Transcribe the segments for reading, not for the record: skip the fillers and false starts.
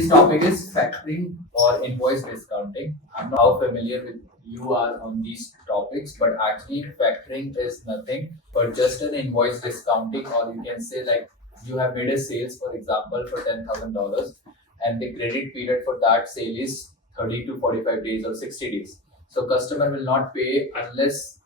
Today's topic is factoring or invoice discounting. I'm not how familiar with you are on these topics, but actually factoring is nothing but just an invoice discounting, or you can say like you have made a sales, for example, for $10,000, and the credit period for that sale is 30 to 45 days or 60 days. So customer will not pay unless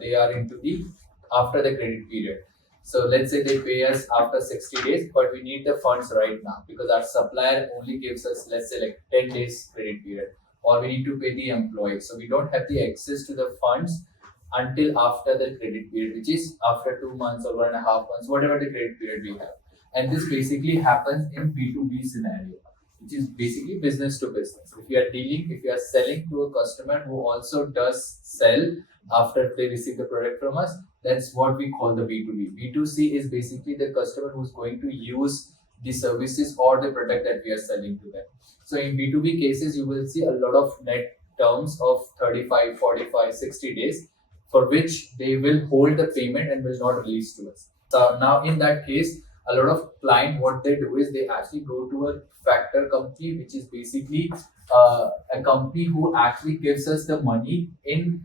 they are into the after the credit period. So let's say they pay us after 60 days, but we need the funds right now because our supplier only gives us, let's say, like 10 days credit period, or we need to pay the employee. So we don't have the access to the funds until after the credit period, which is after 2 months or 1.5 months, whatever the credit period we have. And this basically happens in B2B scenario, which is basically business to business. If you are selling to a customer who also does sell after they receive the product from us, that's what we call the B2B. B2C is basically the customer who's going to use the services or the product that we are selling to them. So in B2B cases, you will see a lot of net terms of 35, 45, 60 days for which they will hold the payment and will not release to us. So now in that case, a lot of client, what they do is they actually go to a factor company, which is basically a company who actually gives us the money in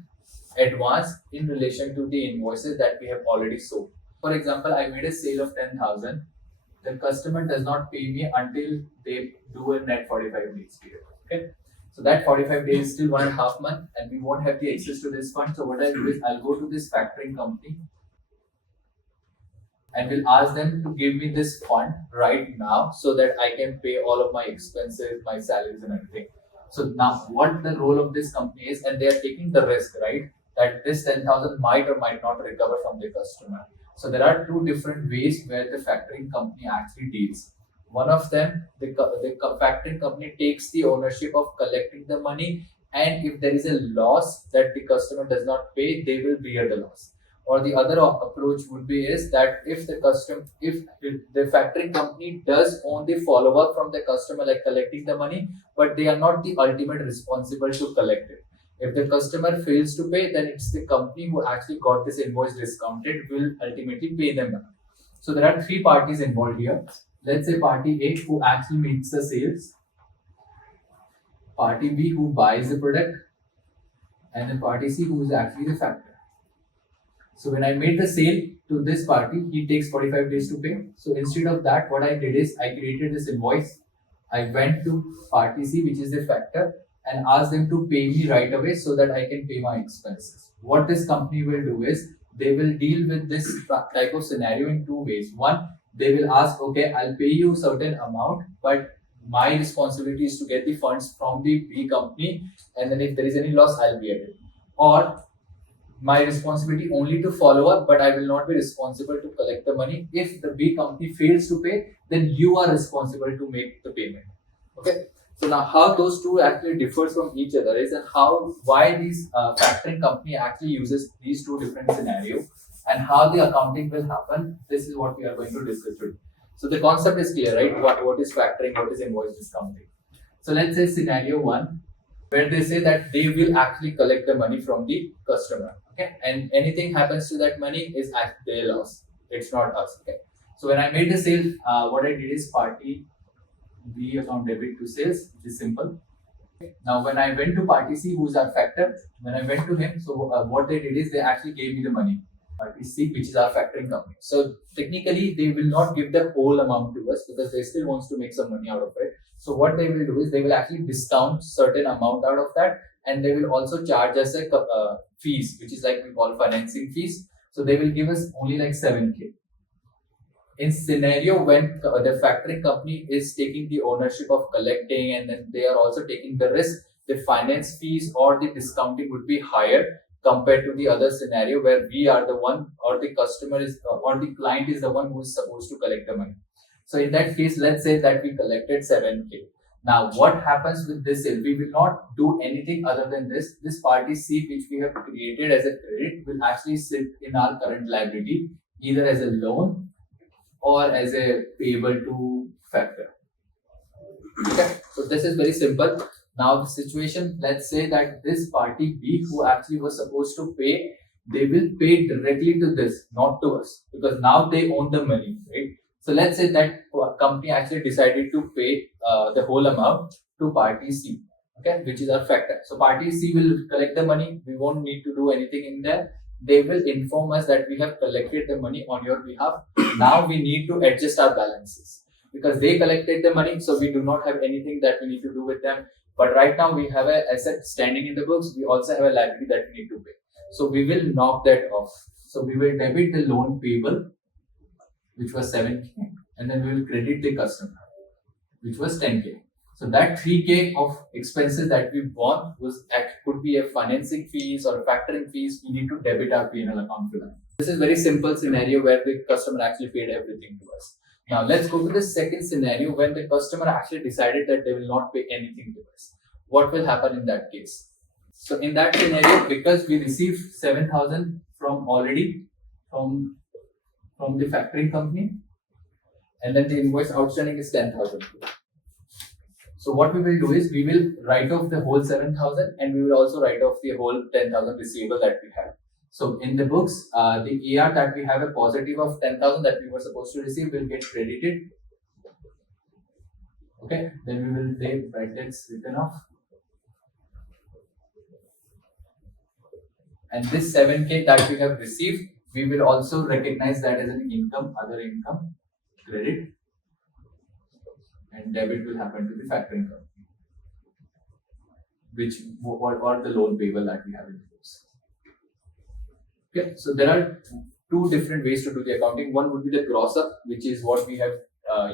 advance in relation to the invoices that we have already sold. For example, I made a sale of 10,000. The customer does not pay me until they do a net 45 days period. Okay. So that 45 days is still 1.5 months, and we won't have the access to this fund. So what I'll do is I'll go to this factoring company and will ask them to give me this fund right now so that I can pay all of my expenses, my salaries and everything. So now what the role of this company is, and they are taking the risk, right? That this 10,000 might or might not recover from the customer. So there are two different ways where the factoring company actually deals. One of them, the factoring company takes the ownership of collecting the money, and if there is a loss that the customer does not pay, they will bear the loss. Or the other approach would be is that if the factoring company does own the follow-up from the customer, like collecting the money, but they are not the ultimate responsible to collect it. If the customer fails to pay, then it's the company who actually got this invoice discounted will ultimately pay them back. So there are three parties involved here. Let's say party A who actually makes the sales, party B who buys the product, and then party C who is actually the factor. So when I made the sale to this party, he takes 45 days to pay. So instead of that, what I did is I created this invoice. I went to party C, which is the factor, and asked them to pay me right away so that I can pay my expenses. What this company will do is they will deal with this type of scenario in two ways. One, they will ask, okay, I'll pay you a certain amount, but my responsibility is to get the funds from the B company, and then if there is any loss, I'll bear it. Or my responsibility only to follow up, but I will not be responsible to collect the money. If the B company fails to pay, then you are responsible to make the payment. Okay. So now how those two actually differs from each other is, and why these factoring company actually uses these two different scenarios and how the accounting will happen. This is what we are going to discuss today. So the concept is clear, right? What is factoring? What is invoice discounting? So let's say scenario one, where they say that they will actually collect the money from the customer. Okay, and anything happens to that money is at their loss. It's not us. Okay. So when I made the sale, what I did is party B account debit to sales, which is simple. Now, when I went to party C, who's our factor, when I went to him, so what they did is they actually gave me the money. Party C, which is our factoring company. So technically, they will not give the whole amount to us because they still wants to make some money out of it. So what they will do is they will actually discount certain amount out of that, and they will also charge us a fees, which is like we call financing fees. So they will give us only like 7K. In scenario when the factoring company is taking the ownership of collecting and then they are also taking the risk, the finance fees or the discounting would be higher compared to the other scenario where we are the one, or the customer is or the client is the one who is supposed to collect the money. So in that case, let's say that we collected 7K. Now what happens with this sale? We will not do anything other than this. This party C, which we have created as a credit, will actually sit in our current liability either as a loan or as a payable to factor. Okay, so this is very simple. Now the situation, let's say that this party B who actually was supposed to pay, they will pay directly to this, not to us, because now they own the money, right? So let's say that company actually decided to pay the whole amount to party C, okay, which is our factor. So party C will collect the money. We won't need to do anything in there. They will inform us that we have collected the money on your behalf. Now we need to adjust our balances because they collected the money, so we do not have anything that we need to do with them. But right now we have an asset standing in the books. We also have a liability that we need to pay. So we will knock that off. So we will debit the loan payable, which was 7K, and then we will credit the customer, which was 10K. So that 3K of expenses that we bought could be a financing fees or factoring fees. We need to debit our P&L account to them. This is very simple scenario where the customer actually paid everything to us. Now let's go to the second scenario when the customer actually decided that they will not pay anything to us. What will happen in that case? So in that scenario, because we received 7,000 from the factoring company, and then the invoice outstanding is 10,000. So what we will do is we will write off the whole 7,000 and we will also write off the whole 10,000 receivable that we have. So in the books, the AR that we have a positive of 10,000 that we were supposed to receive will get credited. Okay, then we will write that's written off. And this 7K that we have received, we will also recognize that as an income, other income, credit, and debit will happen to the factoring company, which or the loan payable that we have in the books. Okay, so there are two different ways to do the accounting. One would be the gross up, which is what we have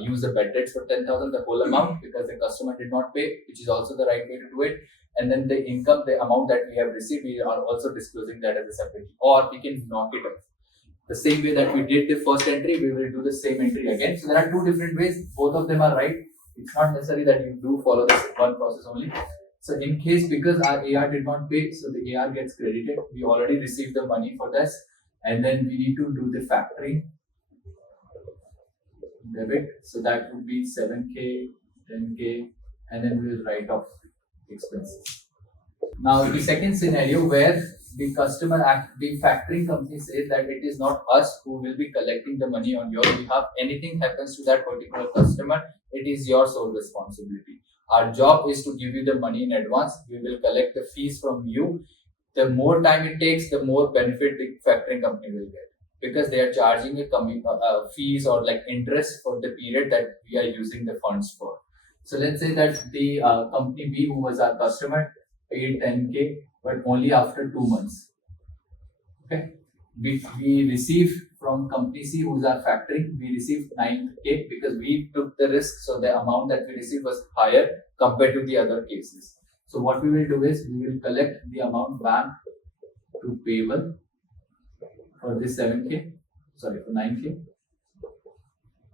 used the bad debts for 10,000, the whole amount, because the customer did not pay, which is also the right way to do it. And then the income, the amount that we have received, we are also disclosing that as a separate, or we can knock it off. The same way that we did the first entry, we will do the same entry again. So there are two different ways. Both of them are right. It's not necessary that you do follow this one process only. So in case because our AR did not pay, so the AR gets credited. We already received the money for this, and then we need to do the factoring debit. So that would be 7K, 10K, and then we will write off expenses. Now the second scenario where the the factoring company says that it is not us who will be collecting the money on your behalf. Anything happens to that particular customer, it is your sole responsibility. Our job is to give you the money in advance. We will collect the fees from you. The more time it takes, the more benefit the factoring company will get, because they are charging a fees or like interest for the period that we are using the funds for. So let's say that the company B, who was our customer, paid 10K, but only after 2 months. Okay, we received from company C, who's our factoring, we received 9K because we took the risk. So the amount that we received was higher compared to the other cases. So what we will do is we will collect the amount back to payable for this 7K, sorry, for 9K.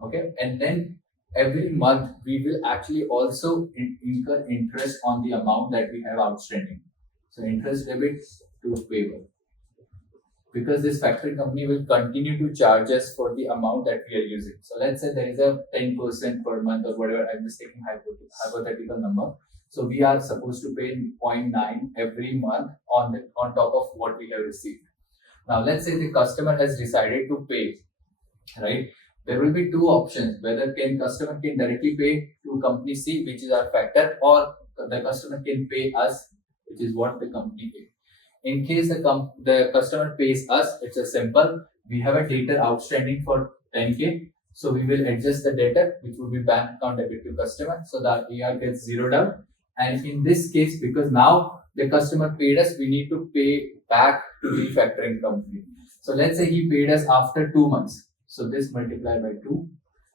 Okay, and then every month we will actually also incur interest on the amount that we have outstanding. So interest debit to payable, because this factoring company will continue to charge us for the amount that we are using. So let's say there is a 10% per month or whatever. I'm just taking hypothetical number. So we are supposed to pay 0.9 every month on top of what we have received. Now let's say the customer has decided to pay, right? There will be two options: whether customer can directly pay to company C, which is our factor, or the customer can pay us, which is what the company pays. In case the customer pays us, it's a simple. We have a debtor outstanding for 10K, so we will adjust the debtor, which will be bank account debit to customer, so that AR gets zeroed out. And in this case, because now the customer paid us, we need to pay back to the factoring company. So let's say he paid us after 2 months. So this multiplied by 2.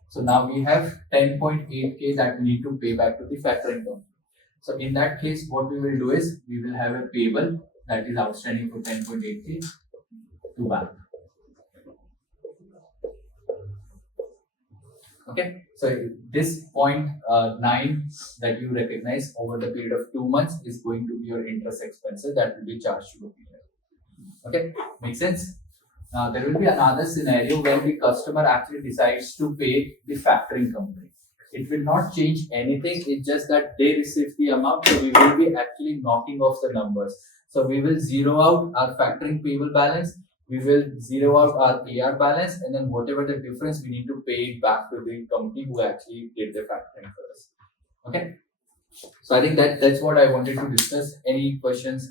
So now we have 10.8K that we need to pay back to the factoring company. So in that case, what we will do is we will have a payable that is outstanding for 10.8K to bank. Okay, so this 0.9 that you recognize over the period of 2 months is going to be your interest expenses that will be charged to the period. Okay, makes sense? Now there will be another scenario where the customer actually decides to pay the factoring company. It will not change anything. It's just that they receive the amount, so we will be actually knocking off the numbers. So we will zero out our factoring payable balance, we will zero out our AR balance, and then whatever the difference, we need to pay it back to the company who actually did the factoring for us. Okay. So I think that's what I wanted to discuss. Any questions?